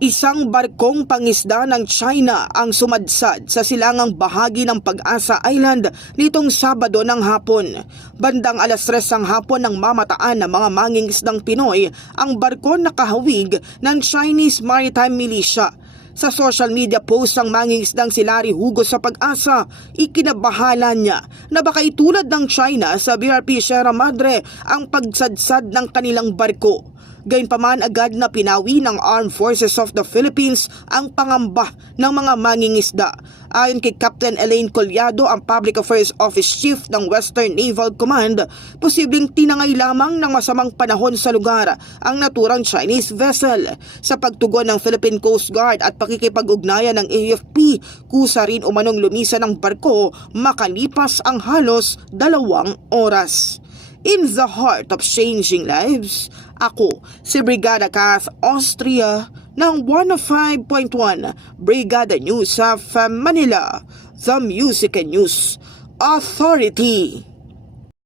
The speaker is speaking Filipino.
Isang barkong pangisda ng China ang sumadsad sa silangang bahagi ng Pag-asa Island nitong Sabado ng hapon. Bandang alas 3 ng hapon ng mamataan ng mga mangingisdang Pinoy ang barko na kahawig ng Chinese Maritime Militia. Sa social media post ng mangingisdang si Larry Hugo sa pag-asa, ikinabahala niya na baka itulad ng China sa BRP Sierra Madre ang pagsadsad ng kanilang barko. Gayunpaman agad na pinawi ng Armed Forces of the Philippines ang pangamba ng mga mangingisda. Ayon kay Captain Elaine Collado, ang Public Affairs Office Chief ng Western Naval Command, posibleng tinangay lamang ng masamang panahon sa lugar ang naturang Chinese vessel. Sa pagtugon ng Philippine Coast Guard at pakikipag-ugnayan ng AFP, kusa rin umanong lumisa ng barko makalipas ang halos dalawang oras. In the heart of changing lives, ako si Brigada Kath Austria ng 105.1 Brigada News of Manila, the Music and News Authority.